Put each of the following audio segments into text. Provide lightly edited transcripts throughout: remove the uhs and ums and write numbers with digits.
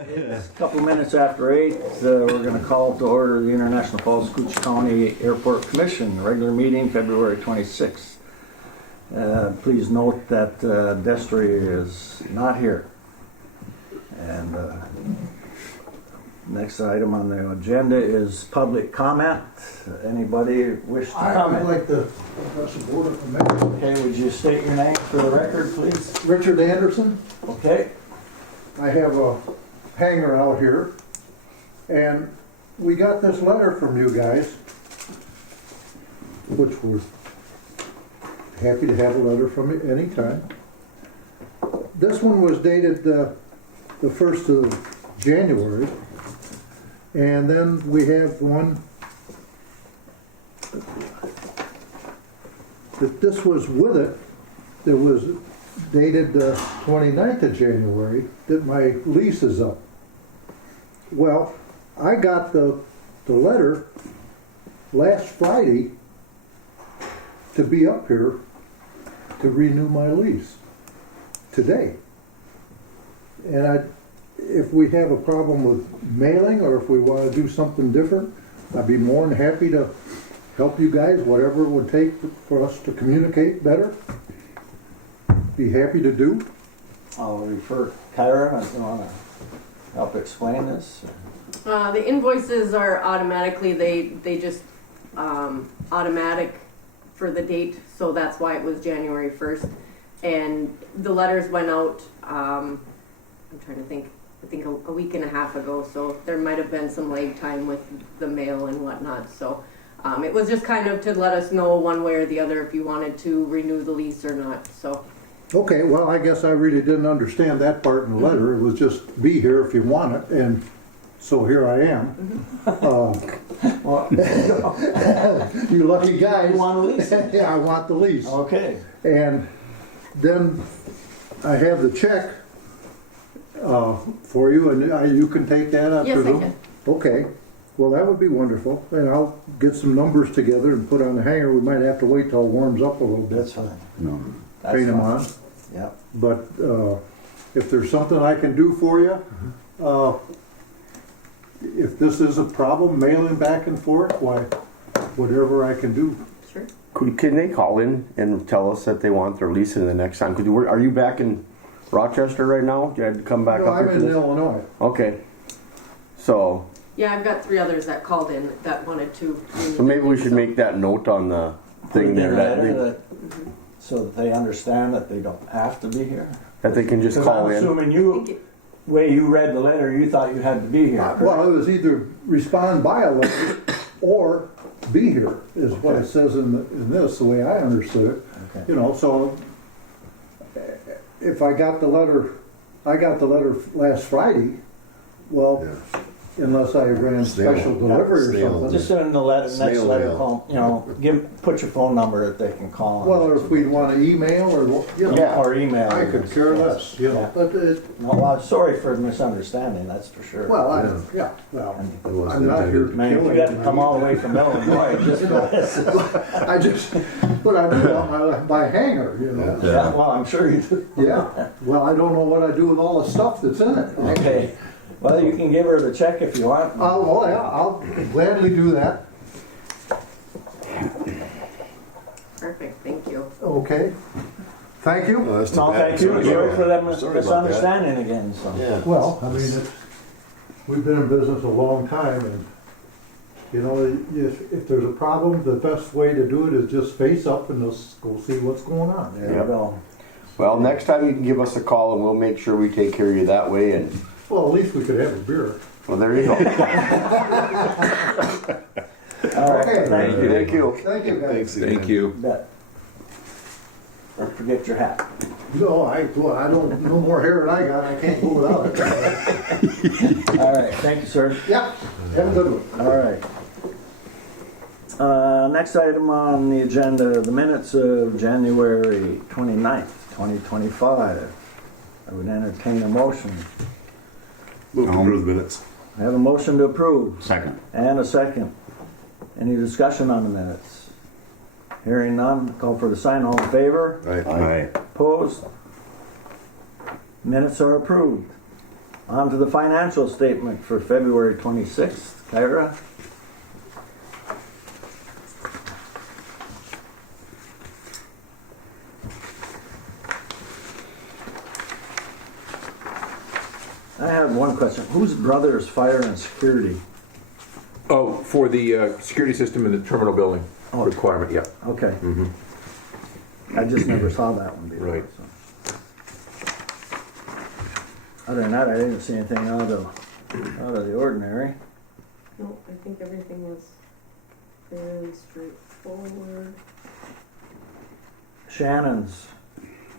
It's a couple minutes after 8. We're going to call to order the International Falls Koochiching County Airport Commission regular meeting February 26th. Please note that Destry is not here. And next item on the agenda is public comment. Anybody wish to comment? I'd like to address the board if I may. Okay, would you state your name for the record, please? Richard Anderson. Okay. I have a hangar out here, and we got this letter from you guys, which we're happy to have a letter from you anytime. This one was dated the 1st of January, and then we have one that this was with it that was dated the 29th of January, that my lease is up. Well, I got the letter last Friday to be up here to renew my lease today. And if we have a problem with mailing, or if we want to do something different, I'd be more than happy to help you guys, whatever it would take for us to communicate better. Be happy to do. I'll refer Kyra if you want to help explain this. The invoices are automatically, they just automatic for the date, so that's why it was January 1st. And the letters went out, I'm trying to think, I think a week and a half ago, so there might have been some lag time with the mail and whatnot. So it was just kind of to let us know one way or the other if you wanted to renew the lease or not. So. Okay, well, I guess I really didn't understand that part in the letter. It was just be here if you want it, and so here I am. Well, You lucky guys. you want a lease? Yeah, I want the lease. Okay. And then I have the check for you, and you can take that, I Yes, I presume? can. Okay, well, that would be wonderful. And I'll get some numbers together and put on the hanger. We might have to wait till it warms up a little bit. That's fine. No. That's Paint them fine. on. Yeah. But if there's something I can do for you, if this is a problem, mailing back and forth, why, whatever I can do. Sure. Can they call in and tell us that they want their lease in the next time? Are you back in Rochester right now? You had to come back No, up I'm here in for this? Illinois. Okay. So Yeah, I've got 3 others that called in that wanted to. so maybe we should make that note on the thing there So that they understand that they don't have to be here. that they can just call I'm in. assuming you, way you read the letter, you thought you had to be here. Well, it was either respond by a letter or be here, is what it says in this, the way I understood it. Okay. You know, so if I got the letter last Friday, well, unless I ran special delivery or something. Just in the letter, next Snail letter, mail. call, put your phone number that they can call on. Well, or if we'd want to email or, you know. Yeah, or email. I could care less, you know, Yeah. but No, well, I'm sorry for the misunderstanding, that's for sure. well, I'm not here to Man, if kill you had to come all the anybody. way from Illinois, just go. But I do want my hanger, you know. Yeah, well, I'm sure you do. Yeah, well, I don't know what I do with all the stuff that's in it. Okay, well, you can give her the check if you want. Oh, yeah, I'll gladly do that. Perfect, thank you. Okay, thank you. Oh, that's too No, bad. thank you, sorry for that Sorry about that. misunderstanding again, so. Yeah. Well, I mean, we've been in business a long time, and, you know, if there's a problem, the best way to do it is just face up and just go see what's going on. There you go. Well, next time you can give us a call and we'll make sure we take care of you that way. And Well, at least we could have a beer. well, there you go. All right, Okay. thank you. Thank you. Thank you, guys. Thanks again. Thank you. Bet. Don't forget your hat. No, I don't, no more hair than I got, I can't go without it. All right, thank you, sir. Yeah, have a good one. All right. Next item on the agenda, the minutes of January 29th, 2025. I would entertain a motion. Move to approve the minutes. I have a motion to approve. Second. And a second. Any discussion on the minutes? Hearing none, call for the sign. All in favor? Right. Aye. Opposed? Minutes are approved. On to the financial statement for February 26th. Kyra? I have one question. Whose brother is fire and security? Oh, for the security system in the terminal building Oh. requirement, yeah. Okay. Mhm. I just never saw that one before. Right. So. Other than that, I didn't see anything out of the ordinary. No, I think everything was fairly straightforward. Shannon's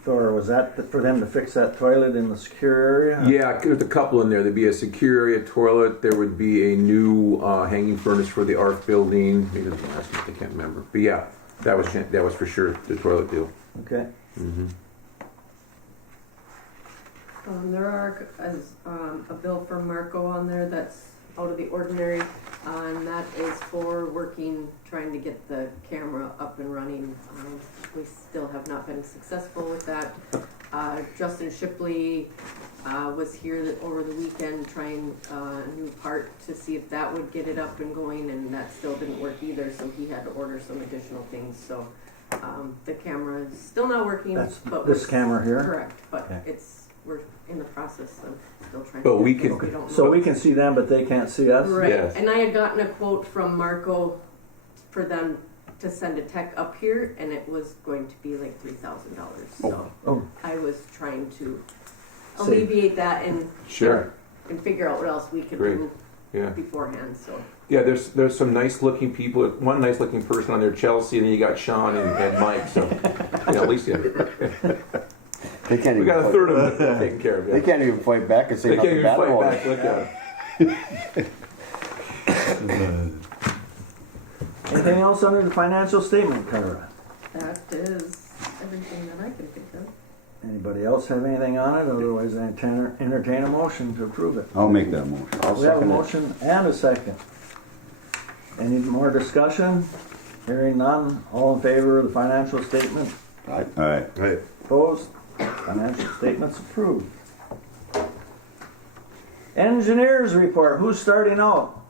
store, was that for them to fix that toilet in the secure area? Yeah, there's a couple in there. There'd be a secure area toilet. There would be a new hanging furnace for the ARF building. Maybe that's the last one, I can't remember. But yeah, that was for sure the toilet deal. Okay. Mm-hmm. There are a bill from Marco on there that's out of the ordinary, and that is for trying to get the camera up and running. We still have not been successful with that. Justin Shipley was here over the weekend trying a new part to see if that would get it up and going, and that still didn't work either, so he had to order some additional things. So the camera is still not working. That's but this camera here? Correct, but Okay. we're in the process of still trying But to we get can- this. We don't So know. we can see them, but they can't see us? Right, Yes. and I had gotten a quote from Marco for them to send a tech up here, and it was going to be like $3,000. So Oh. I was trying to Save. alleviate that and Sure. figure out what else we could Great. do Yeah. beforehand. So Yeah, there's some nice looking people. One nice looking person on there, Chelsea, and then you got Sean and Mike. So at least They can't we even got a fight- third of them taken care of. They can't even fight back and say They can't nothing even bad fight about back. it. Look at it. Anything else under the financial statement, Kyra? that is everything that I can think of. Anybody else have anything on it? Otherwise, I entertain a motion to approve it. I'll make that motion. I'll We have a second it. motion and a second. Any more discussion? Hearing none. All in favor of the financial statement? All right. Right. Opposed? Financial statement's approved. Engineers report. Who's starting out?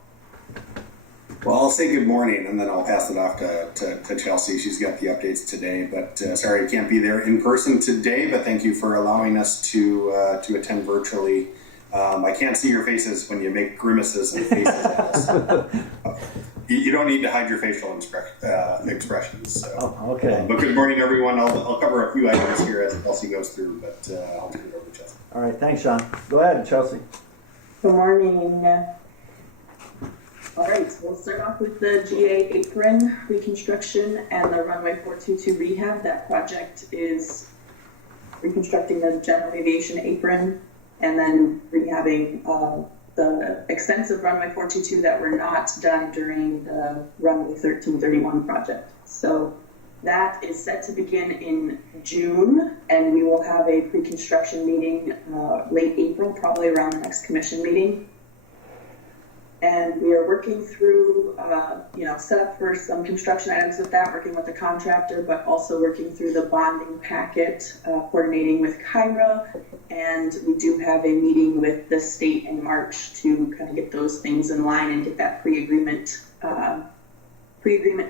Well, I'll say good morning, and then I'll pass it off to Chelsea. She's got the updates today, but sorry I can't be there in person today, but thank you for allowing us to attend virtually. I can't see your faces when you make grimaces and faces at us. You don't need to hide your facial expressions. So. Oh, okay. But good morning, everyone. I'll cover a few items here as Chelsea goes through, but I'll turn it over to Chelsea. All right, thanks, Sean. Go ahead, Chelsea. Good morning. All right, so we'll start off with the GA apron reconstruction and the runway 422 rehab. That project is reconstructing the general aviation apron and then rehabbing the extensive runway 422 that were not done during the runway 1331 project. So that is set to begin in June, and we will have a pre-construction meeting late April, probably around the next commission meeting. And we are working through, set up for some construction items with that, working with the contractor, but also working through the bonding packet, coordinating with Kyra. And we do have a meeting with the state in March to kind of get those things in line and get that pre-agreement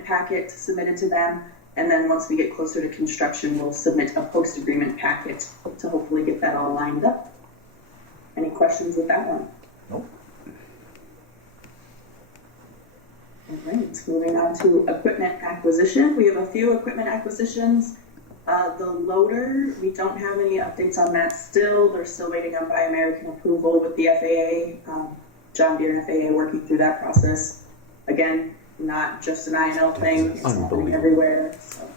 packet submitted to them. And then once we get closer to construction, we'll submit a post-agreement packet to hopefully get that all lined up. Any questions with that one? Nope. All right, moving on to equipment acquisition. We have a few equipment acquisitions. The loader, we don't have any updates on that still. They're still waiting on Buy American approval with the FAA. John Deere and FAA working through that process. Again, not just an INL thing. It's happening Unbelievable. everywhere. So.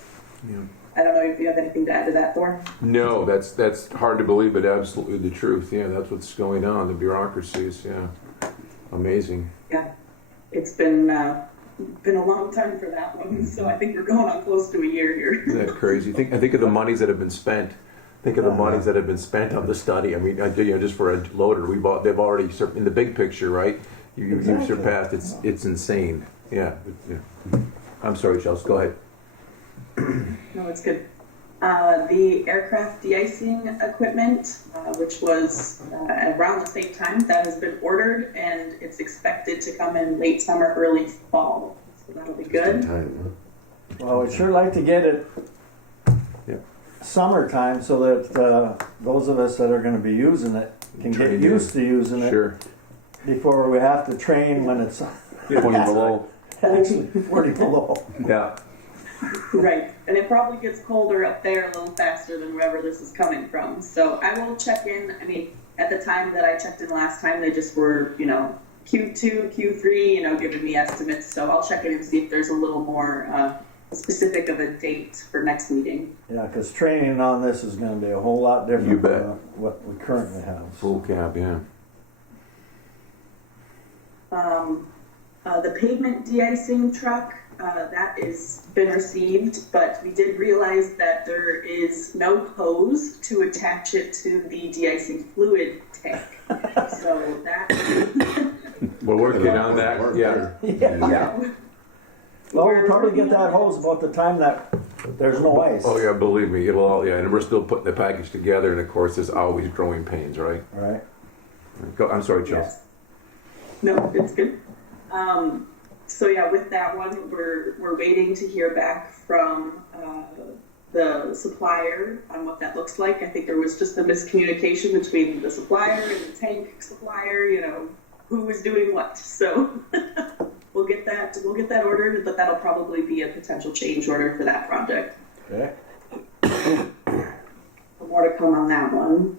Yeah. I don't know if you have anything to add to that, Thor. No, that's hard to believe, but absolutely the truth. Yeah, that's what's going on. The bureaucracies. Yeah, amazing. Yeah, it's been a long time for that one. So I think we're going on close to a year here. Isn't that crazy? I think of the monies that have been spent. Think of the monies that have been spent on the study. I mean, just for a loader, they've already in the big picture, right? You've surpassed. It's insane. Yeah. I'm sorry, Chelsea. Go ahead. No, it's good. The aircraft de-icing equipment, which was around the same time, that has been ordered and it's expected to come in late summer, early fall. So that'll be good. Well, we'd sure like to get it summertime so that those of us that are going to be using it can get used to using it Sure. before we have to train when it's 20 below. actually 40 below. Yeah. Right, and it probably gets colder up there a little faster than wherever this is coming from. So I will check in. I mean, at the time that I checked in last time, they just were, Q2, Q3, giving me estimates. So I'll check in and see if there's a little more specific of a date for next meeting. Yeah, because training on this is going to be a whole lot different You bet. than what we currently have. Full cab, yeah. The pavement de-icing truck, that has been received, but we did realize that there is no hose to attach it to the de-icing fluid tank. So that... We're working on that, yeah. yeah. Well, we'll probably get that hose about the time that there's no ice. Oh yeah, believe me, it'll all, yeah, and we're still putting the package together, and of course, there's always growing pains, right? Right. Go, I'm sorry, Chelsea. Yes. No, it's good. So yeah, with that one, we're waiting to hear back from the supplier on what that looks like. I think there was just a miscommunication between the supplier and the tank supplier, who was doing what. So we'll get that ordered, but that'll probably be a potential change order for that project. Okay. More to come on that one.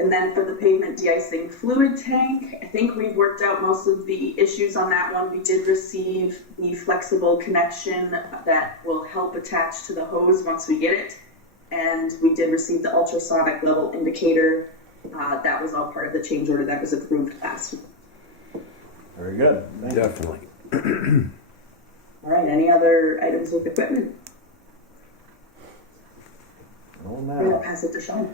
And then for the pavement de-icing fluid tank, I think we've worked out most of the issues on that one. We did receive the flexible connection that will help attach to the hose once we get it. And we did receive the ultrasonic level indicator. That was all part of the change order that was approved last week. Very good. Thank you. Definitely. All right, any other items with equipment? Roll I'm that going to out. pass it to Sean.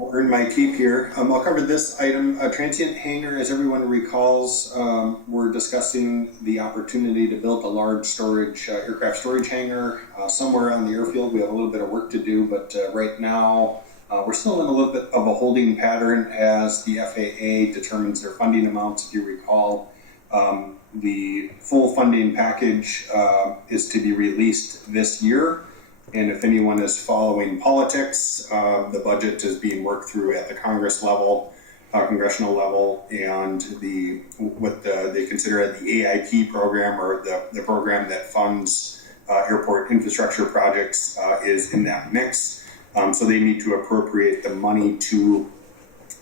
I'll earn my keep here. I'll cover this item. A transient hangar, as everyone recalls, we're discussing the opportunity to build a large storage, aircraft storage hangar somewhere on the airfield. We have a little bit of work to do, but right now we're still in a little bit of a holding pattern as the FAA determines their funding amounts. If you recall, the full funding package is to be released this year. And if anyone is following politics, the budget is being worked through at the Congress level, congressional level, and what they consider the AIP program, or the program that funds airport infrastructure projects, is in that mix. So they need to appropriate the money to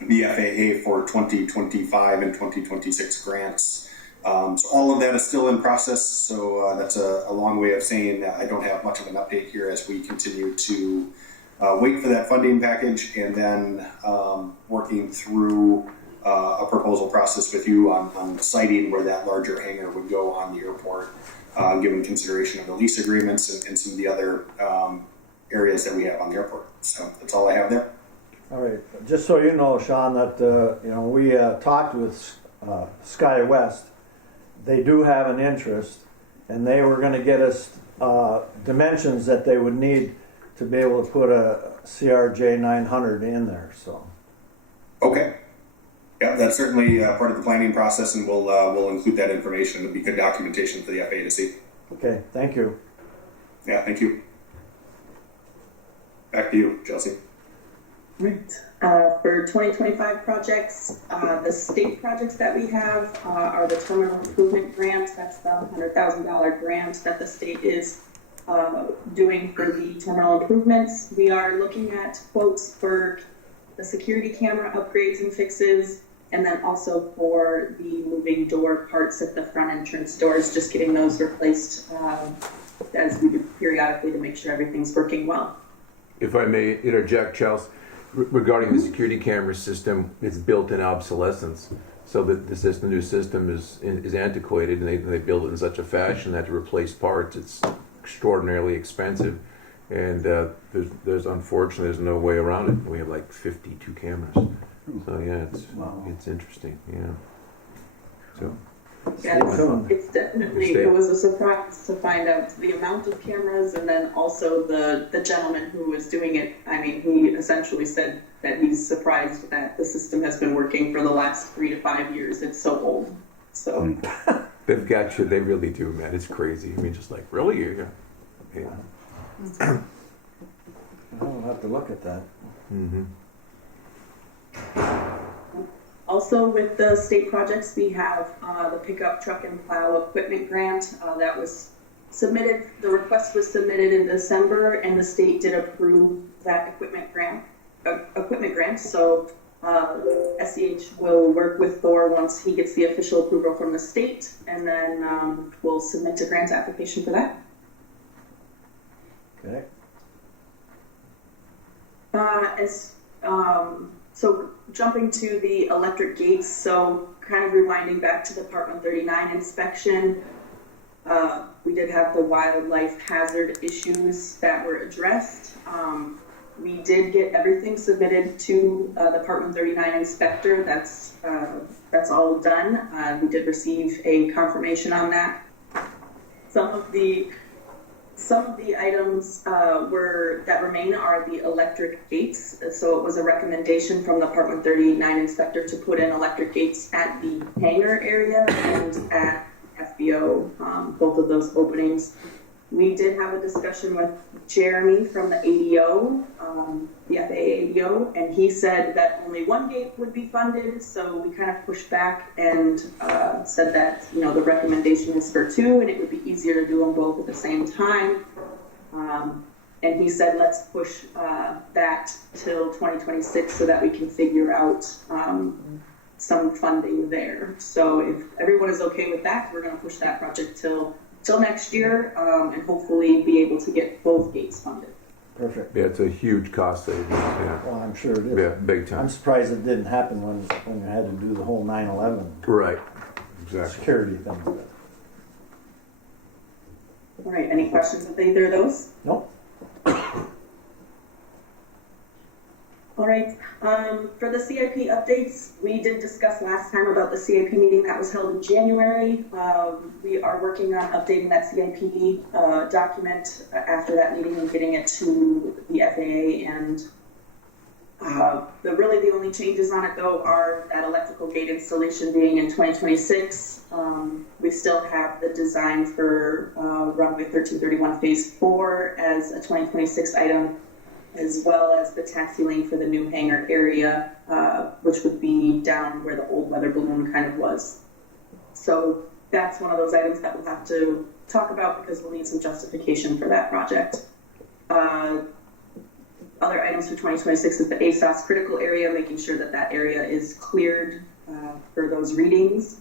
the FAA for 2025 and 2026 grants. So all of that is still in process, so that's a long way of saying that I don't have much of an update here as we continue to wait for that funding package, and then working through a proposal process with you on citing where that larger hangar would go on the airport, given consideration of the lease agreements and some of the other areas that we have on the airport. So that's all I have there. All right. Just so you know, Sean, that we talked with SkyWest. They do have an interest, and they were going to get us dimensions that they would need to be able to put a CRJ 900 in there. So. Okay. Yeah, that's certainly part of the planning process, and we'll include that information. It'll be good documentation for the FAA to see. Okay. Thank you. Yeah, thank you. Back to you, Chelsea. Right. For 2025 projects, the state projects that we have are the terminal improvement grant. That's the $100,000 grant that the state is doing for the terminal improvements. We are looking at quotes for the security camera upgrades and fixes, and then also for the moving door parts at the front entrance doors, just getting those replaced as we do periodically to make sure everything's working well. If I may interject, Chelsea, regarding the security camera system, it's built-in obsolescence. So that the new system is antiquated, and they build it in such a fashion that to replace parts, it's extraordinarily expensive. And there's unfortunately there's no way around it. We have like 52 cameras. So yeah, it's interesting. Yeah. So Stay Yes, tuned. it's definitely, it was a surprise to find out the amount of cameras and then also the gentleman who was doing it. I mean, he essentially said that he's surprised that the system has been working for the last 3 to 5 years. It's so old. So, They've got you. They really do, man. It's crazy. I mean, just like, really? Yeah. I'll have to look at that. Mm-hmm. also with the state projects, we have the pickup truck and plow equipment grant that was submitted. The request was submitted in December, and the state did approve that equipment grant. So SEH will work with Thor once he gets the official approval from the state, and then we'll submit a grant application for that. Okay. So jumping to the electric gates, so kind of rewinding back to the Part 139 inspection, we did have the wildlife hazard issues that were addressed. We did get everything submitted to the Part 139 inspector. That's all done. We did receive a confirmation on that. Some of the items that remain are the electric gates. So it was a recommendation from the Part 139 inspector to put in electric gates at the hangar area and at FBO, both of those openings. We did have a discussion with Jeremy from the ADO, the FAA ADO, and he said that only one gate would be funded. So we kind of pushed back and said that, the recommendation is for 2, and it would be easier to do them both at the same time. And he said, let's push that till 2026 so that we can figure out some funding there. So if everyone is okay with that, we're going to push that project till next year, and hopefully be able to get both gates funded. Perfect. Yeah, it's a huge cost savings. Yeah. Well, I'm sure it is. Yeah, big time. I'm surprised it didn't happen when you had to do the whole 9/11 Right. Exactly. security thing. All right, any questions with either of those? Nope. All right, for the CIP updates, we did discuss last time about the CIP meeting that was held in January. We are working on updating that CIP document after that meeting and getting it to the FAA. And the only changes on it, though, are that electrical gate installation being in 2026. We still have the design for runway 1331 phase 4 as a 2026 item, as well as the taxi lane for the new hangar area, which would be down where the old weather balloon kind of was. So that's one of those items that we'll have to talk about because we'll need some justification for that project. Other items for 2026 is the ASOS critical area, making sure that that area is cleared for those readings.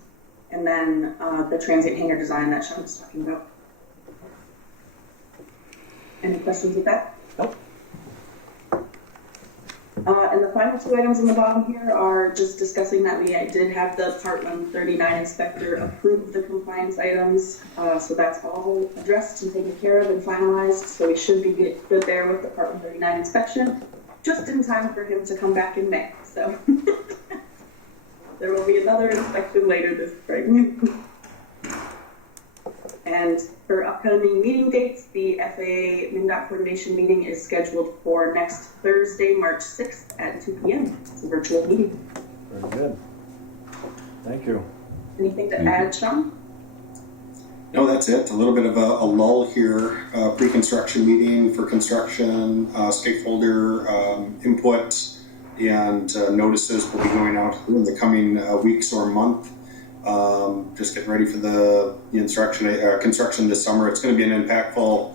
And then the transient hangar design that Sean was talking about. Any questions with that? Nope. And the final 2 items on the bottom here are just discussing that we did have the Part 139 inspector approve the compliance items. So that's all addressed and taken care of and finalized. So we should be good there with the Part 139 inspection, just in time for him to come back in May. So there will be another inspection later this spring. And for upcoming meeting dates, the FAA MnDOT coordination meeting is scheduled for next Thursday, March 6th at 2 p.m. It's a virtual meeting. Very good. Thank you. Anything to add, Sean? No, that's it. A little bit of a lull here, pre-construction meeting for construction, stakeholder input, and notices will be going out in the coming weeks or month. Just getting ready for the construction this summer. It's going to be an impactful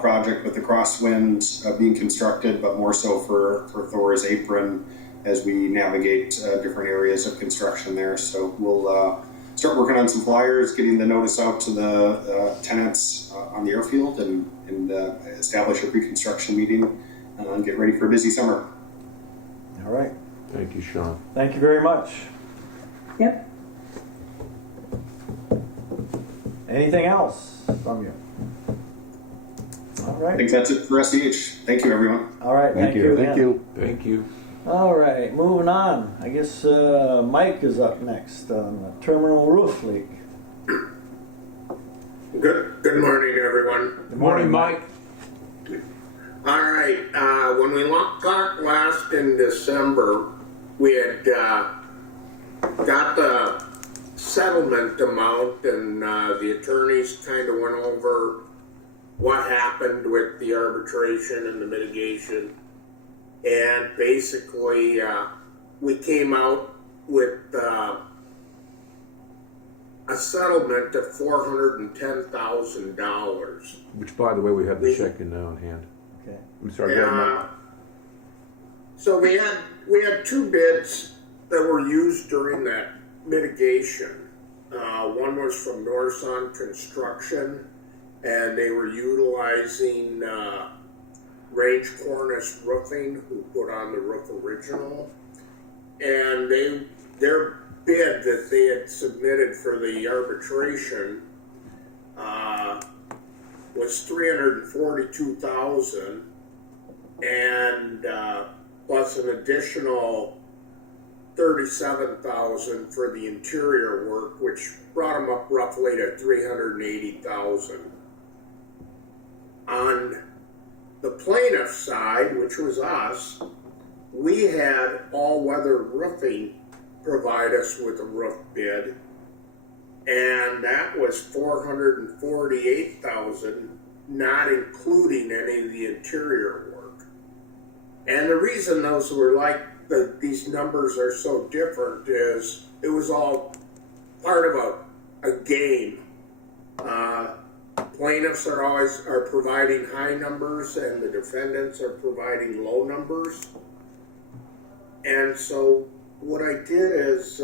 project with the crosswind being constructed, but more so for Thor's apron as we navigate different areas of construction there. So we'll start working on some flyers, getting the notice out to the tenants on the airfield, and establish a pre-construction meeting and get ready for a busy summer. All right. Thank you, Sean. Thank you very much. Yep. Anything else from you? All I right. think that's it for SEH. Thank you, everyone. All right. Thank you. Thank again. you. Thank you. All right. Moving on. I guess Mike is up next on the terminal roof leak. Good morning, everyone. Good Morning, Mike. All right, when we talked last in December, we had got the settlement amount, and the attorneys kind of went over what happened with the arbitration and the mitigation. And basically, we came out with a settlement of $410,000. Which, by the way, we have the check in now in hand. Okay. I'm sorry, go ahead, Mike. So we had two bids that were used during that mitigation. One was from Norson Construction, and they were utilizing Range Cornice Roofing, who put on the roof original, and their bid that they had submitted for the arbitration was $342,000, and plus an additional $37,000 for the interior work, which brought them up roughly to $380,000. On the plaintiff side, which was us, we had All Weather Roofing provide us with a roof bid, and that was $448,000, not including any of the interior work. And the reason those were like these numbers are so different is it was all part of a game. Plaintiffs are providing high numbers, and the defendants are providing low numbers. And so what I did is,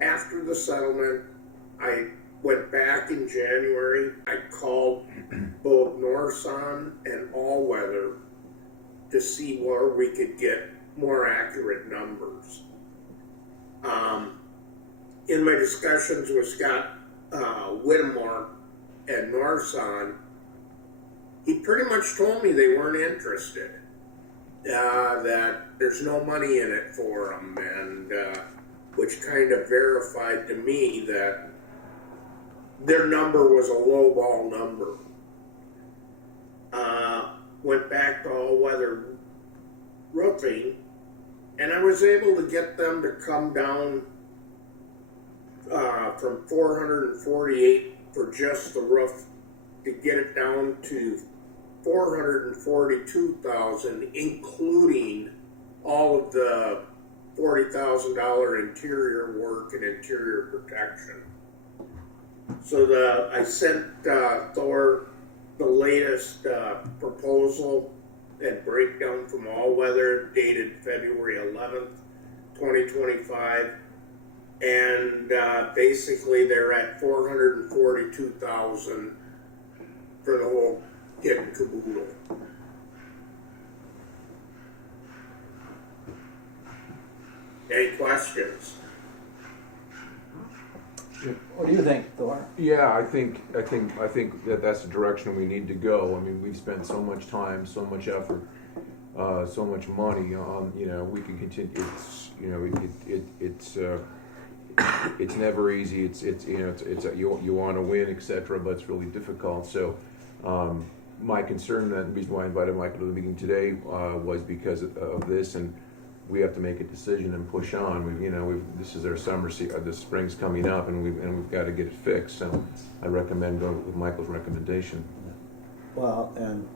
after the settlement, I went back in January. I called both Norson and All Weather to see where we could get more accurate numbers. In my discussions with Scott Whittemore at Norson, he pretty much told me they weren't interested. That there's no money in it for them, and which kind of verified to me that their number was a lowball number. Went back to All Weather Roofing, and I was able to get them to come down from $448 for just the roof to get it down to $442,000, including all of the $40,000 interior work and interior protection. So I sent Thor the latest proposal and breakdown from All Weather, dated February 11th, 2025. And basically they're at $442,000 for the whole kit and caboodle. Any questions? What do you think, Thor? Yeah, I think that that's the direction we need to go. I mean, we've spent so much time, so much effort, so much money on. We can continue. It's never easy. You want to win, etc. But it's really difficult. So, my concern, that the reason why I invited Michael to the meeting today was because of this, and we have to make a decision and push on. This is our summer, the spring's coming up, and we've got to get it fixed. So, I recommend going with Michael's recommendation. Well, and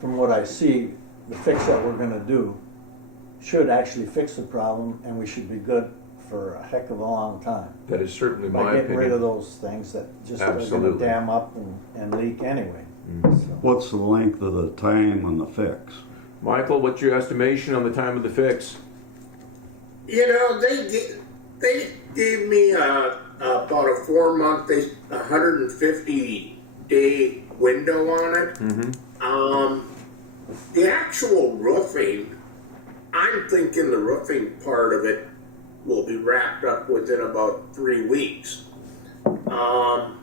from what I see, the fix that we're going to do should actually fix the problem, and we should be good for a heck of a long time. That is certainly By my getting opinion. rid of those things that just are going to Absolutely. dam up and leak anyway. Mm. So, What's the length of the time on the fix? Michael, what's your estimation on the time of the fix? They gave me about a 4-month, 150-day window on it. Mm-hmm. The actual roofing, I'm thinking the roofing part of it will be wrapped up within about 3 weeks,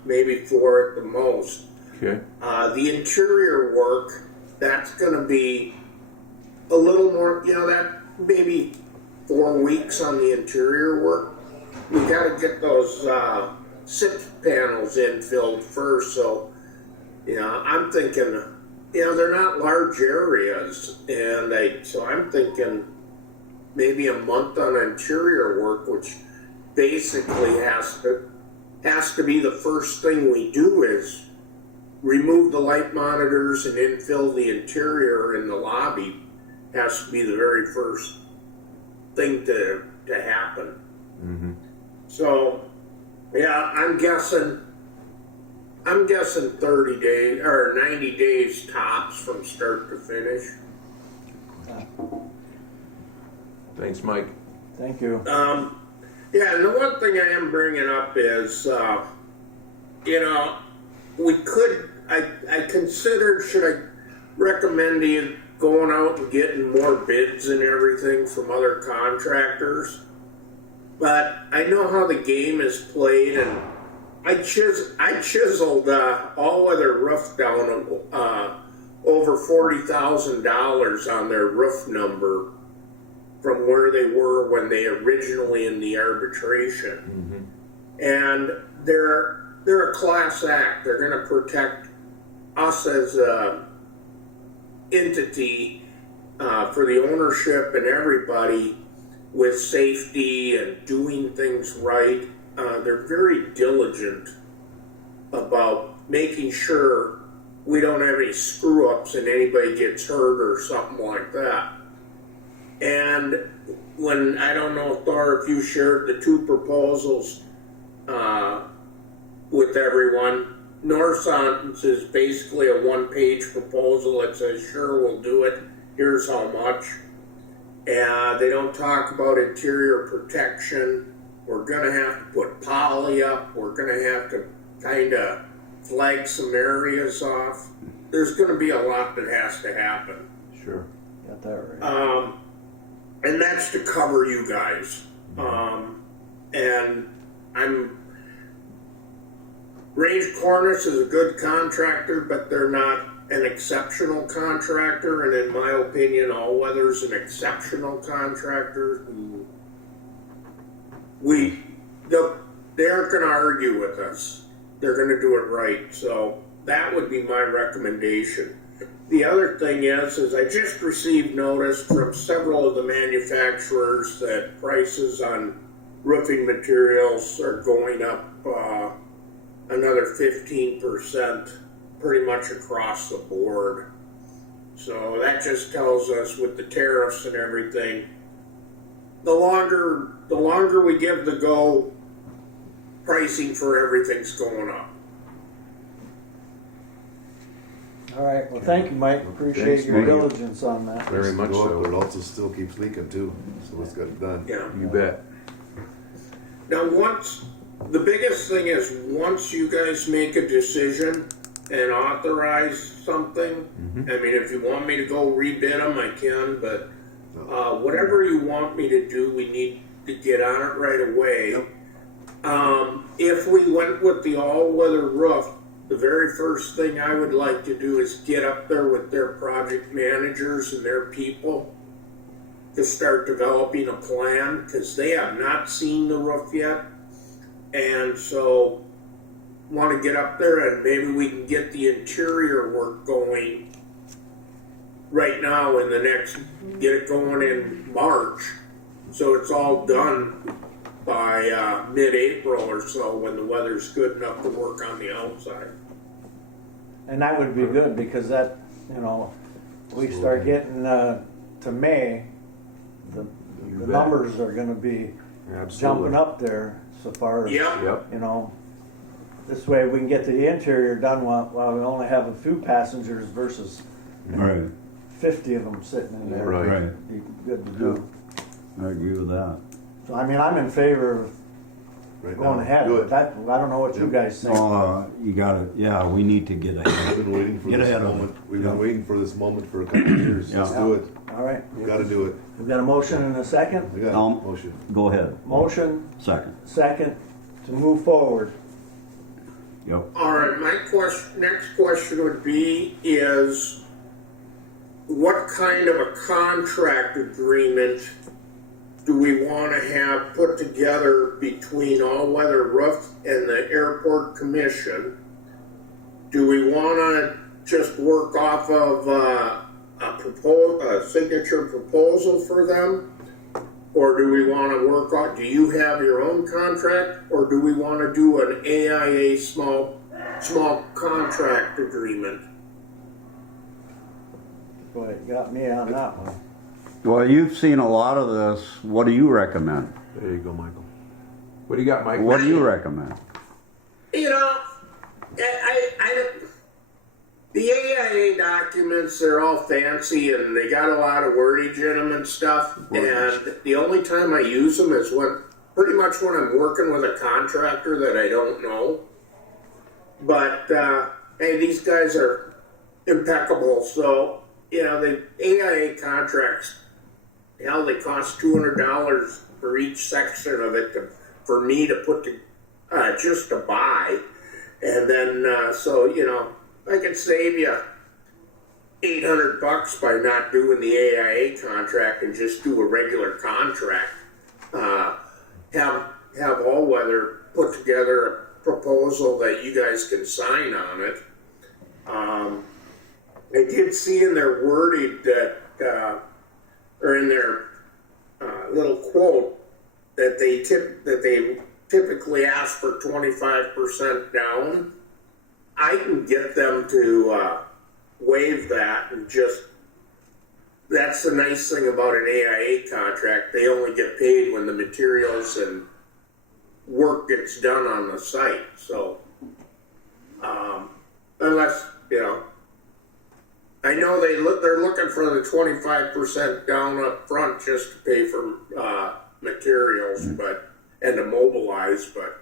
maybe 4 at the most. Okay. The interior work, that's going to be a little more, that maybe 4 weeks on the interior work. We got to get those 6 panels infilled first. So, I'm thinking, they're not large areas, and so I'm thinking maybe a month on interior work, which basically has to be the first thing we do is remove the light monitors and infill the interior in the lobby. Has to be the very first thing to happen. Mm-hmm. So, yeah, I'm guessing 30 days or 90 days tops from start to finish. Thanks, Mike. Thank you. Yeah, and the one thing I am bringing up is, we could, I considered, should I recommend you going out and getting more bids and everything from other contractors? But I know how the game is played, and I chiseled all-weather roof down over $40,000 on their roof number from where they were when they originally in the arbitration. Mm-hmm. And they're a class act. They're going to protect us as a entity for the ownership and everybody with safety and doing things right. They're very diligent about making sure we don't have any screw-ups and anybody gets hurt or something like that. And when, I don't know, Thor, if you shared the 2 proposals with everyone, Northson's is basically a 1-page proposal that says, sure, we'll do it, here's how much. And they don't talk about interior protection. We're going to have to put poly up. We're going to have to kind of flag some areas off. There's going to be a lot that has to happen. Sure. Got that right. And that's to cover you guys. And Range Cornice is a good contractor, but they're not an exceptional contractor. And in my opinion, All Weather's an exceptional contractor. They aren't going to argue with us. They're going to do it right. So that would be my recommendation. The other thing is I just received notice from several of the manufacturers that prices on roofing materials are going up another 15% pretty much across the board. So that just tells us with the tariffs and everything, the longer we give the go, pricing for everything's going up. All right. Well, thank you, Mike. Appreciate Thanks, your Mike. diligence on that. Very much Go up, so. But it also still keeps leaking too, so it's got it done. Yeah. You bet. Now, the biggest thing is once you guys make a decision and authorize something, I mean, if you want me to go rebid them, I can, but whatever you want me to do, we need to get on it right away. Yep. If we went with the all-weather roof, the very first thing I would like to do is get up there with their project managers and their people to start developing a plan, because they have not seen the roof yet. And so want to get up there and maybe we can get the interior work going right now in the next, get it going in March. So it's all done by mid-April or so when the weather's good enough to work on the outside. And that would be good because that, we start getting to May, the bet. numbers are going to be Absolutely. jumping up there so far as, Yep. this way we can get the interior done while we only have a few passengers versus Right, 50 of them sitting in there. Right. right. Be good to do. I agree with that. So, I mean, I'm in favor of Right going now. ahead. Do it. I don't know what you Yep. guys think. You gotta, we need to get ahead. We've been waiting for Get this ahead of moment. it. We've Yeah. been waiting for this moment for a couple of years. Let's Yeah. do it. All right. We gotta do it. We've got a motion and a second. We got a Um, motion. Go ahead. Motion, Second. second, to move forward. Yep. All right, my next question would be is what kind of a contract agreement do we want to have put together between All Weather Roof and the Airport Commission? Do we want to just work off of a signature proposal for them? Or do we want to work on, do you have your own contract, or do we want to do an AIA small contract agreement? Boy, you got me on that one. Well, you've seen a lot of this. What do you recommend? There you go, Michael. What do you got, Mike? What do you recommend? You know, the AIA documents, they're all fancy and they got a lot of wordage in them and stuff. And the only time I use them is pretty much when I'm working with a contractor that I don't know. But, hey, these guys are impeccable. So, you know, the AIA contracts, hell, they cost $200 for each section of it for me to put just to buy. And then, so, you know, I could save you $800 by not doing the AIA contract and just do a regular contract. Have All Weather put together a proposal that you guys can sign on it. I did see in their wording that, or in their little quote, that they typically ask for 25% down. I can get them to waive that and just, that's the nice thing about an AIA contract. They only get paid when the materials and work gets done on the site. So, unless, you know, I know they're looking for the 25% down up front just to pay for materials, and to mobilize, but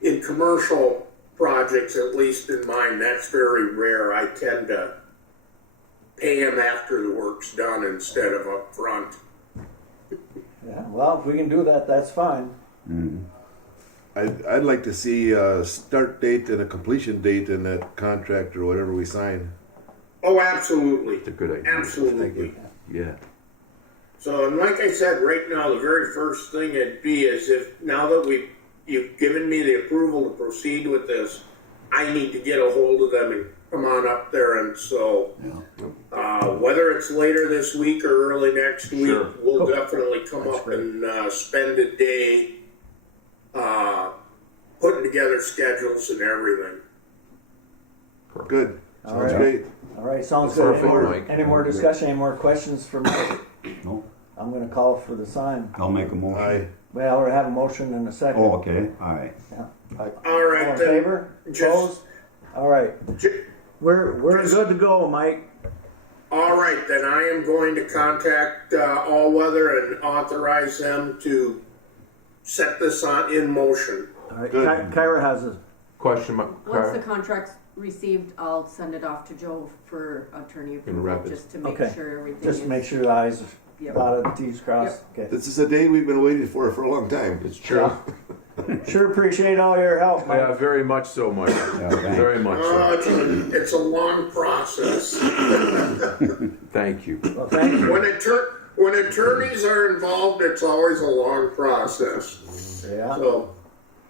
in commercial projects, at least in mine, that's very rare. I tend to pay them after the work's done instead of up front. Yeah, well, if we can do that, that's fine. Mm-hmm. I'd like to see a start date and a completion date in that contract or whatever we sign. Oh, absolutely. It's a good idea. Absolutely. Yeah. So, and like I said, right now, the very first thing it'd be is if, now that you've given me the approval to proceed with this, I need to get a hold of them and come on up there. And so, whether it's later this week or early next week, Sure. we'll definitely come That's up great. and spend a day putting together schedules and everything. Good. All Sounds right. great. All right, sounds Perfect, good. Mike. Any more discussion, any more questions from Mike? No, I'm gonna call for the sign. I'll make a motion. Aye. Well, we have a motion and a second. Oh, okay, all right. All All right, in then. favor? Just- Opposed? All right, we're good to go, Mike. All right, then I am going to contact All Weather and authorize them to set this in motion. All right, Good. Kyra has a, Question, Mike? Once the contract's received, I'll send it off to Joe for attorney approval, rapid. just to make Okay. sure everything just is. to make sure the i's Yep. dotted, t's crossed. Okay. This is a day we've been waiting for a long time. It's true. Sure appreciate all your help, Mike. Yeah, very much so, Mike. thanks. Very much so. It's a long process. Thank you. Well, thank you. When attorneys are involved, it's always a long process. Yeah. So,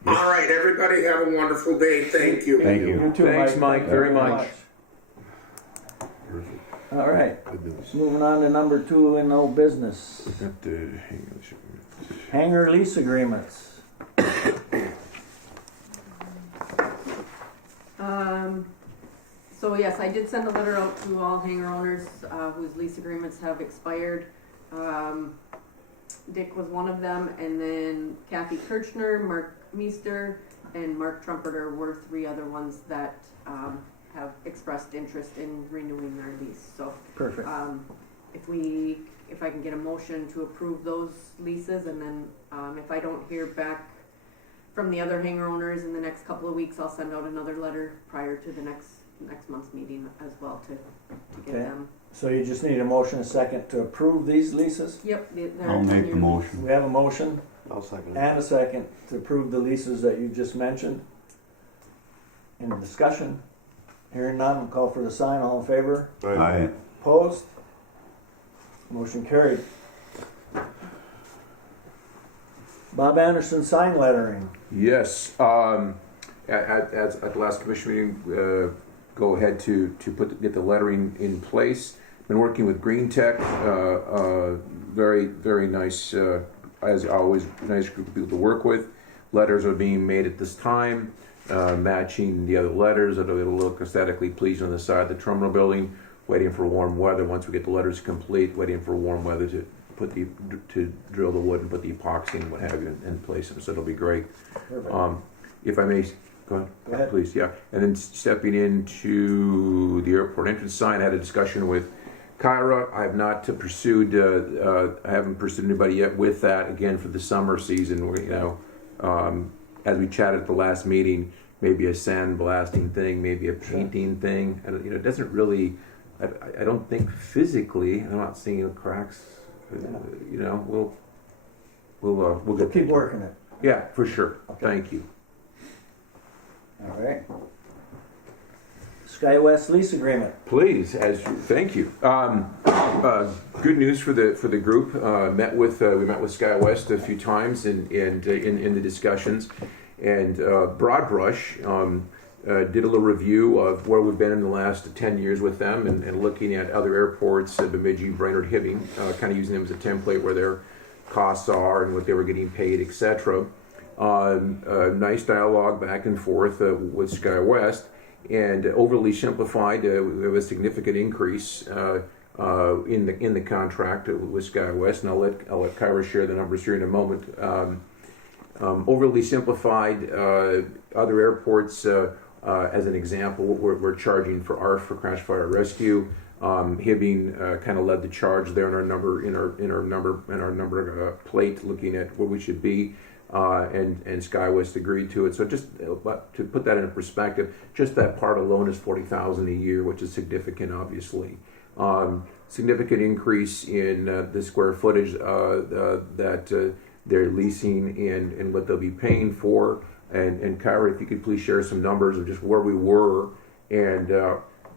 all right, everybody have a wonderful day. Thank you. Thank you. You too, Thanks, Mike, Thank you very much. Perfect. All right, Good news. moving on to number 2 in old business. Hangar lease agreements. So yes, I did send a letter out to all hangar owners whose lease agreements have expired. Dick was one of them, and then Kathy Kirchner, Mark Meester, and Mark Trumpeter were 3 other ones that have expressed interest in renewing their lease. So Perfect. if I can get a motion to approve those leases, and then if I don't hear back from the other hangar owners in the next couple of weeks, I'll send out another letter prior to the next month's meeting as well to get Okay. them. So you just need a motion, a second to approve these leases? Yep, they're I'll make the 10-year motion. We have a motion I'll second and a second to approve the leases that you just mentioned. Any discussion? Hearing none, we'll call for the sign. All in favor? Aye. Opposed? Motion carried. Bob Anderson sign lettering. Yes. At the last commission meeting, go ahead to get the lettering in place. Been working with Green Tech. Very nice, as always, nice group of people to work with. Letters are being made at this time, matching the other letters. It'll look aesthetically pleasing on the side of the terminal building. Waiting for warm weather. Once we get the letters complete, waiting for warm weather to drill the wood and put the epoxy and what have you in place. So it'll be great. If I may, go ahead, please. Yeah, and then stepping into the airport entrance sign, I had a discussion with Kyra. I have not pursued. I haven't pursued anybody yet with that. Again, for the summer season, where as we chatted at the last meeting, maybe a sandblasting thing, maybe a painting thing. And it doesn't really. I don't think physically. I'm not seeing cracks. We'll get Keep working it. Yeah, for sure. Okay. Thank you. All right. SkyWest lease agreement. Please, thank you. Good news for the group. We met with SkyWest a few times in the discussions, and broad brush. Did a little review of where we've been in the last 10 years with them, and looking at other airports, Bemidji, Brainerd, Hibbing, kind of using them as a template where their costs are and what they were getting paid, etc. Nice dialogue back and forth with SkyWest, and overly simplified. We have a significant increase in the contract with SkyWest, and I'll let Kyra share the numbers here in a moment. Overly simplified. Other airports. As an example, we're charging for ARF, for crash fire rescue. Hibbing kind of led the charge there in our number plate, looking at where we should be, and SkyWest agreed to it. So just to put that into perspective, just that part alone is $40,000 a year, which is significant, obviously. Significant increase in the square footage that they're leasing and what they'll be paying for. And Kyra, if you could please share some numbers of just where we were, and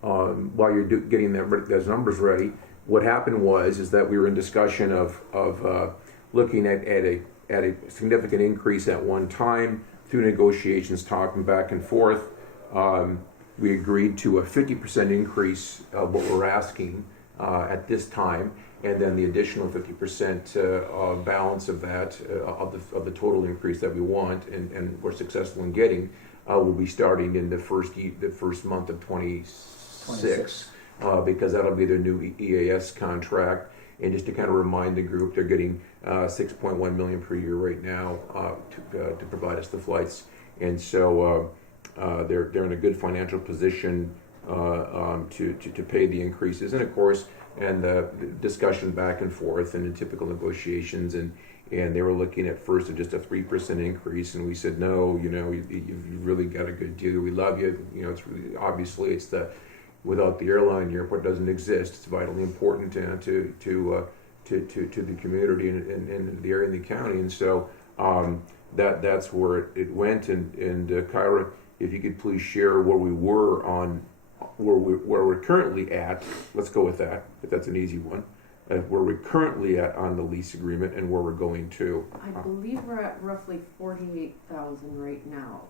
while you're getting those numbers ready, what happened is that we were in discussion of looking at a significant increase at one time through negotiations, talking back and forth. We agreed to a 50% increase of what we're asking at this time, and then the additional 50% balance of that of the total increase that we want and we're successful in getting will be starting in the first month of 26. Because that'll be their new EAS contract. And just to kind of remind the group, they're getting $6.1 million per year right now to provide us the flights, and so they're in a good financial position to pay the increases, and of course, and the discussion back and forth and the typical negotiations, and they were looking at first at just a 3% increase, and we said no, you've really got a good deal. We love you. It's really, obviously it's the without the airline, the airport doesn't exist. It's vitally important to the community and the area and the county, and so that's where it went. And Kyra, if you could please share where we were on where we're currently at. Let's go with that, if that's an easy one. Where we're currently at on the lease agreement and where we're going to. I believe we're at roughly 48,000 right now.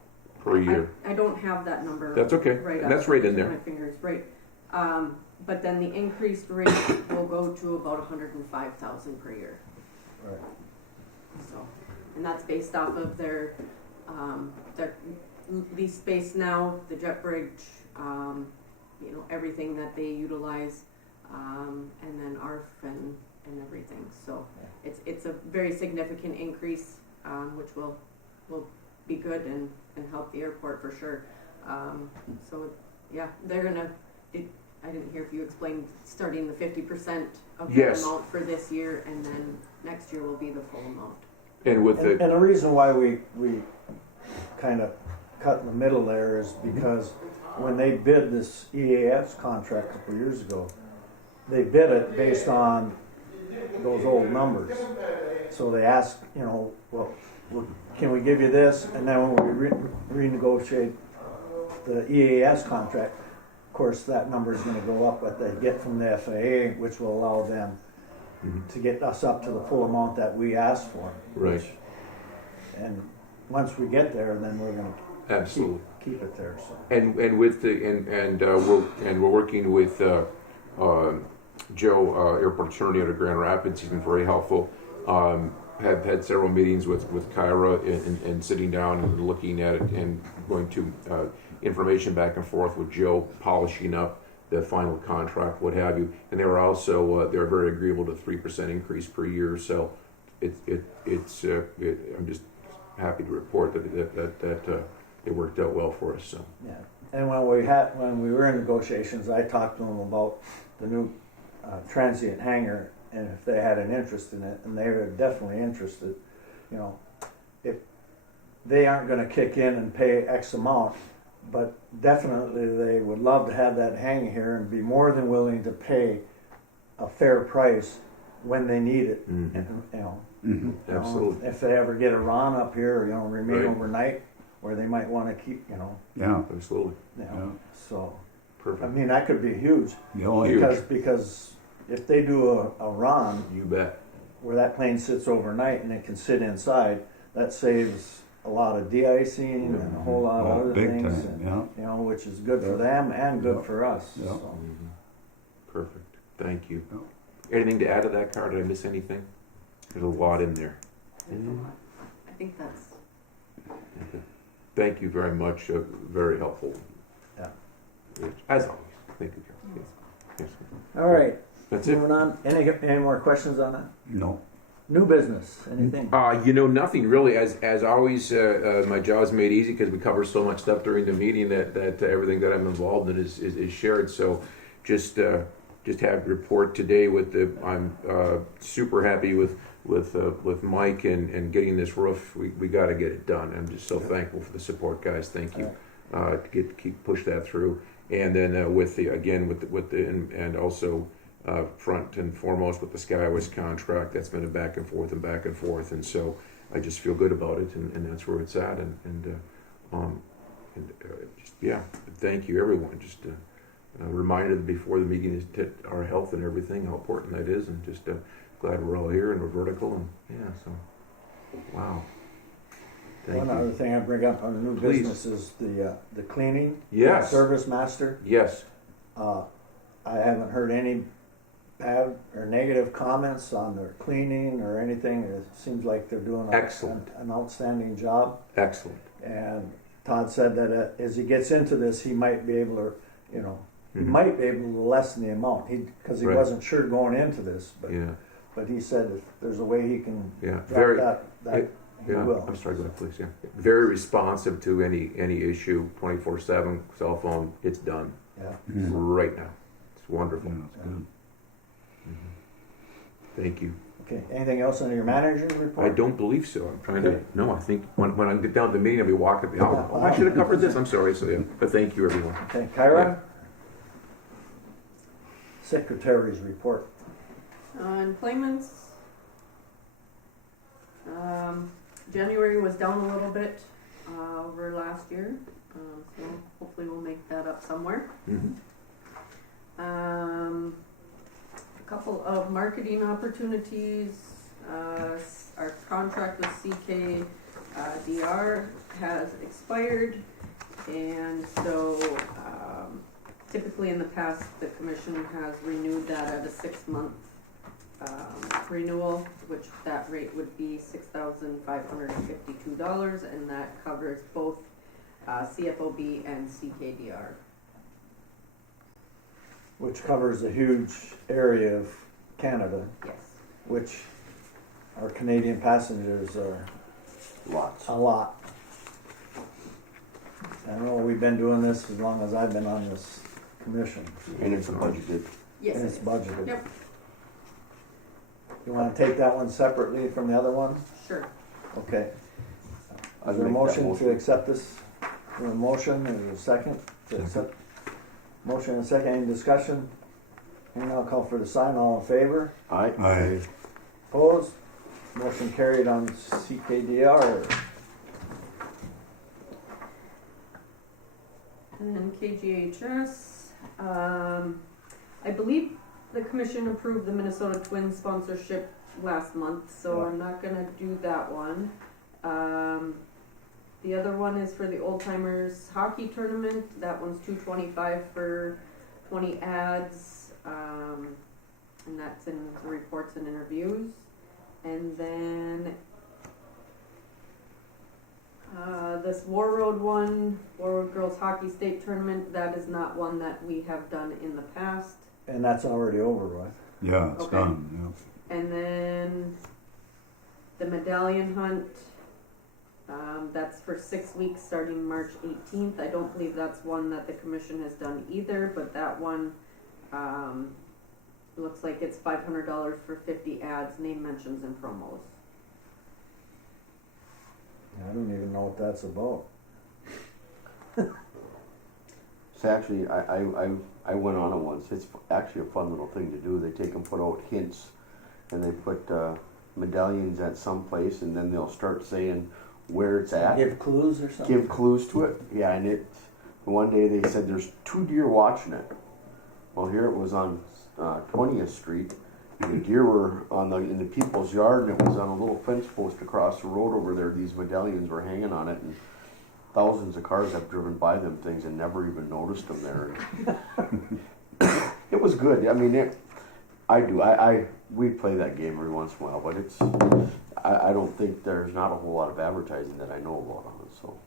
Per year. I don't have that number. That's okay. Right. And that's right in there. My fingers, right. But then the increased rate will go to about 105,000 per year. Right. So, and that's based off of their lease space now, the jet bridge, everything that they utilize, and then ARF and everything. So it's a very significant increase, which will be good and help the airport for sure. So yeah, they're gonna. I didn't hear if you explained starting the 50% of the amount for this year, and then next year will be the full amount. And the reason why we kind of cut in the middle there is because when they bid this EAS contract a couple years ago, they bid it based on those old numbers. So they asked, well, can we give you this? And then when we renegotiate the EAS contract, of course, that number is going to go up what they get from the FAA, which will allow them to get us up to the full amount that we asked for. Right. and once we get there, then we're gonna Absolutely. keep it there, so. And with the we're working with Joe, airport attorney out of Grand Rapids. He's been very helpful. Have had several meetings with Kyra and sitting down and looking at it and going to information back and forth with Joe, polishing up the final contract, what have you. And they were also they're very agreeable to 3% increase per year. So I'm just happy to report that it worked out well for us. So Yeah, and when we were in negotiations, I talked to them about the new transient hangar and if they had an interest in it, and they were definitely interested. You know, if they aren't going to kick in and pay X amount, but definitely they would love to have that hangar here and be more than willing to pay a fair price when they need it. Mhm. And, you know, Absolutely. if they ever get a run up here, remain Right. overnight, where they might want to keep, Yeah. Absolutely. So, Perfect. I mean, that could be huge, Huge. because if they do a run You bet. where that plane sits overnight and it can sit inside, that saves a lot of de-icing and a whole lot of Oh, other big things, time, yeah. and, which is good for them and good for us. Yeah. So. Perfect. Thank you. Yeah. Anything to add to that, Carl? Did I miss anything? There's a lot in there. I think that's, Thank you very much. Very helpful. Yeah. As always. Thank you, Carol. Yes. Yes. All right, That's it. moving on. Any more questions on that? No. New business, anything? Nothing really. As always, my job's made easy because we cover so much stuff during the meeting that everything that I'm involved in is shared. So just have a report today I'm super happy with Mike and getting this roof. We got to get it done. I'm just so thankful for the support, guys. Thank you. To keep push that through. And then and also front and foremost with the Skyways contract, that's been a back and forth, and so I just feel good about it, and that's where it's at, thank you everyone. Just a reminder that before the meeting is our health and everything, how important that is, and just glad we're all here and we're vertical, and so wow. Thank One you. other thing I bring up on the new Please. business is the cleaning. Yes. Service master. Yes. I haven't heard any bad or negative comments on their cleaning or anything. It seems like they're doing Excellent. an outstanding job. Excellent. And Todd said that as he gets into this, he might be able to, he Mhm. might be able to lessen the amount. Because he Right. wasn't sure going into this, Yeah. but he said if there's a way he can Yeah. drop Very. that he Yeah, will. I'm sorry, go ahead, please. Yeah, very responsive to any issue. 24/7 cell phone. It's done Yeah. right now. It's wonderful. Yeah, that's good. Thank you. Okay. Anything else on your manager's report? I don't believe so. I'm trying Okay. to. No, I think when I get down to the meeting, I'll be walking. Oh, I should have covered this. I'm sorry. So yeah, but thank you, everyone. Okay, Kyra? Yeah. Secretary's report. on claimants, January was down a little bit, over last year, so hopefully we'll make that up somewhere. Mhm. A couple of marketing opportunities. Our contract with CKDR has expired, and so typically in the past, the commission has renewed that at a 6-month renewal, which that rate would be $6,552, and that covers both CFOB and CKDR. Which covers a huge area of Canada, Yes. which our Canadian passengers are Lots. a lot. I know we've been doing this as long as I've been on this commission, And it's budgeted. Yes. and it it's is. budgeted. Yep. You want to take that one separately from the other one? Sure. Okay. I'd Is there a make that motion to motion. accept this? Is there a motion, is there a second to accept? Motion and second, any discussion? And I'll call for the sign, all in favor? Aye. Opposed? Motion carried on CKDR. And then KGHS, I believe the commission approved the Minnesota Twins sponsorship last month, so I'm not gonna do that one. The other one is for the Old Timers Hockey Tournament. That one's $225 for 20 ads, and that's in the reports and interviews. And then this War Road one, War Road Girls Hockey State Tournament, that is not one that we have done in the past. And that's already over with. Yeah, it's Okay. done, And then the Medallion Hunt, that's for 6 weeks starting March 18th. I don't believe that's one that the commission has done either, but that one looks like it's $500 for 50 ads, name mentions, and promos. I don't even know what that's about. It's actually, I went on it once. It's actually a fun little thing to do. They take and put out hints, and they put medallions at some place, and then they'll start saying where it's at. Give clues or something? Give clues to it. Yeah, and one day they said there's 2 deer watching it. Well, here it was on 20th Street. The deer were in the people's yard, and it was on a little fence post across the road over there. These medallions were hanging on it, and thousands of cars have driven by them things and never even noticed them there. It was good. I mean, we play that game every once in a while, but I don't think there's not a whole lot of advertising that I know about on it. So,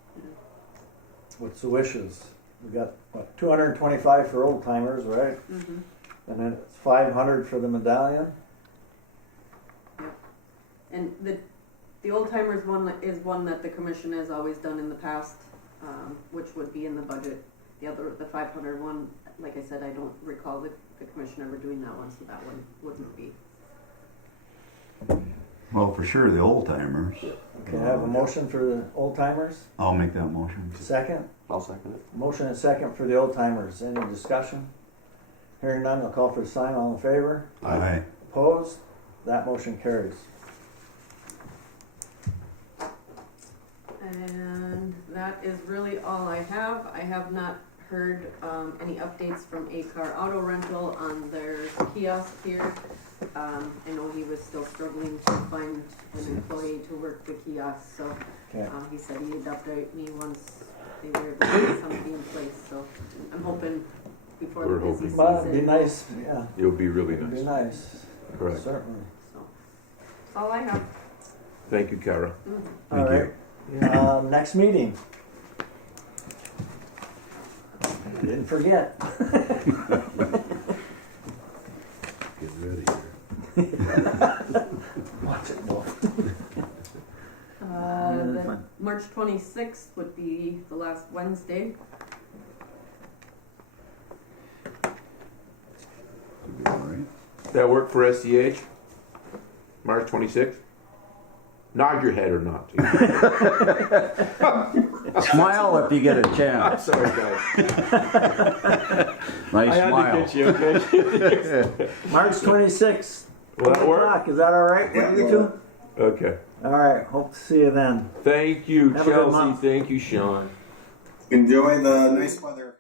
What's the wishes? We got what, 225 for old timers, right? Mm-hmm. And then it's 500 for the medallion. And the Old Timers one is one that the commission has always done in the past, which would be in the budget. The 500 one, like I said, I don't recall the commission ever doing that one, so that one wouldn't be. Well, for sure, the old timers. Okay, I have a motion for the old timers. I'll make that motion. Second. I'll second it. Motion and second for the old timers. Any discussion? Hearing none, I'll call for the sign. All in favor? Aye. Opposed? That motion carries. And that is really all I have. I have not heard any updates from A-Car Auto Rental on their kiosk here. I know he was still struggling to find an employee to work the kiosk, so Okay. he said he'd update me once they were able to get something in place. So I'm hoping before We're the busy hoping. season. Well, it'd be nice, yeah. It would be really It'd be nice. nice. Correct. Certainly. So that's all I have. Thank you, Kara. All Thank right. Next meeting. Didn't forget. Get ready here. Watch it go. The March 26th would be the last Wednesday. All right. That work for SCH? March 26th? Nod your head or not. Smile if you get a I'm chance. sorry, guys. Nice I had smile. to get you, okay? March 26th. Will that 1 work? o'clock. Is that all right with you two? Okay. All right. Hope to see you then. Thank you, Have a good Chelsea. month. Thank you, Sean. Enjoy the nice weather.